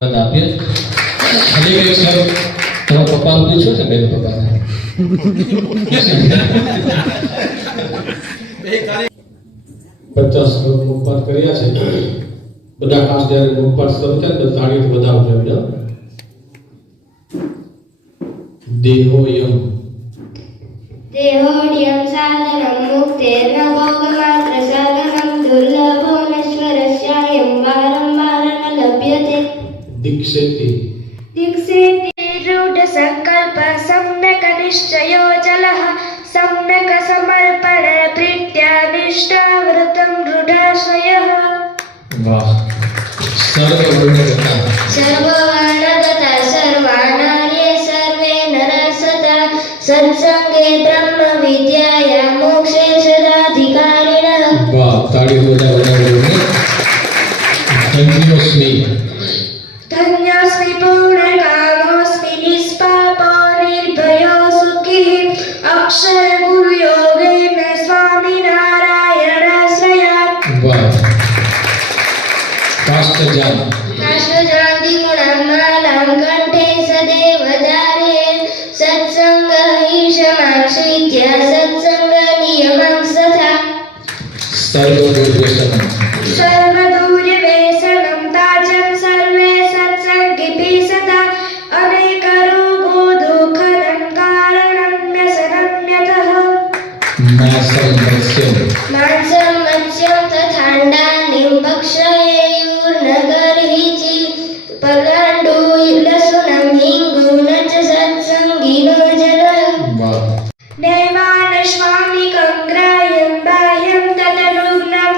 આપીએ ખાલી એક કર્યા છે. બધા ખાસ જયારે મુખપાઠ શરૂ તાળી બધા ઉજવ્યો દેહોયમ દેહોયમ સાધનમ મુક્તેર્ન ભોગ માત્ર दीक्षेति दीक्षेति दृढसङ्कल्प सम्यक् निश्चयो जलः सम्यक् समर्पण प्रीत्या निष्ठावृतं दृढाश्रयः वाह सर्व गुणगता सर्वे नरसता सत्संगे ब्रह्म विद्याया मोक्षे सदाधिकारिणः। वाह ताड़ी हो जाए સંન્યાસી પૂર્ણ કામોસ્મી નિષ્પાપો નિર્ભયો સુખી અક્ષર ગુરુ યોગે મે સ્વામી નારાયણ આશ્રયા વાહ કાષ્ટજાન કાષ્ટજાન દી ગુણામાં माणसं मत्स्यम थांडा लिंबक्षयूर नगर हिची पगांडू लसूण हिंगूनच सत्संगी भोजन।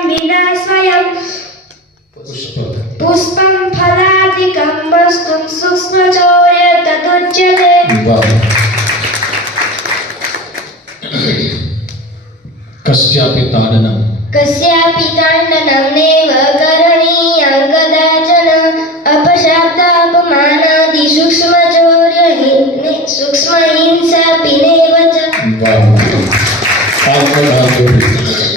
विना स्वयं पुष्पम फलादिकम वस्तुम तदुच्यते કસ્યાપી તાડનમ કસ્યાપી તાંડનમ નૈવ કરણીયં કદાચન અપશાબ્દ અપમાનાદિ સૂક્ષ્મ ચોર્ય ને સૂક્ષ્મ હિંસા પિનૈવ ચ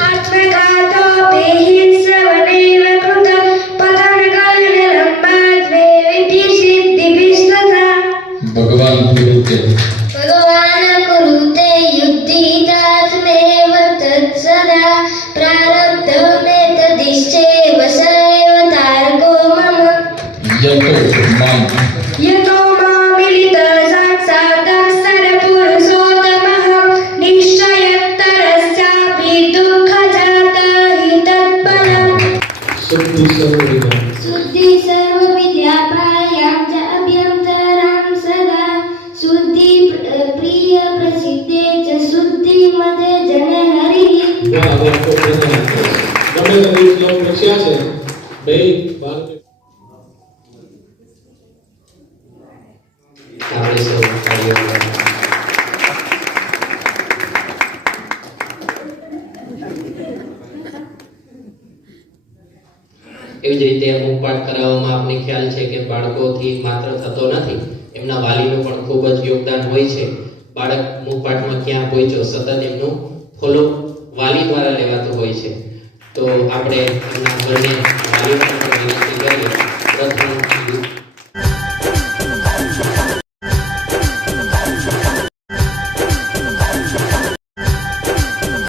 આત્મઘાતો પિહિંસ વનૈવ કૃત પતન કલન લંબા દ્વે વિધિ સિદ્ધિ ભગવાન ભગવાન Suci seluruh apa yang jawab yang terang sada Suci eh, pria presiden jangan hari Kami. એવી જ રીતે મુખપાઠ કરાવવામાં આપને ખ્યાલ છે કે બાળકોથી માત્ર થતો નથી, એમના વાલીનું પણ ખૂબ જ યોગદાન હોય છે. બાળક મુખપાઠમાં ક્યાં પહોંચ્યો, સતત એમનું ફોલો વાલી દ્વારા લેવાતું હોય છે. તો આપણે એમના બંને વાલીઓને પ્રથમ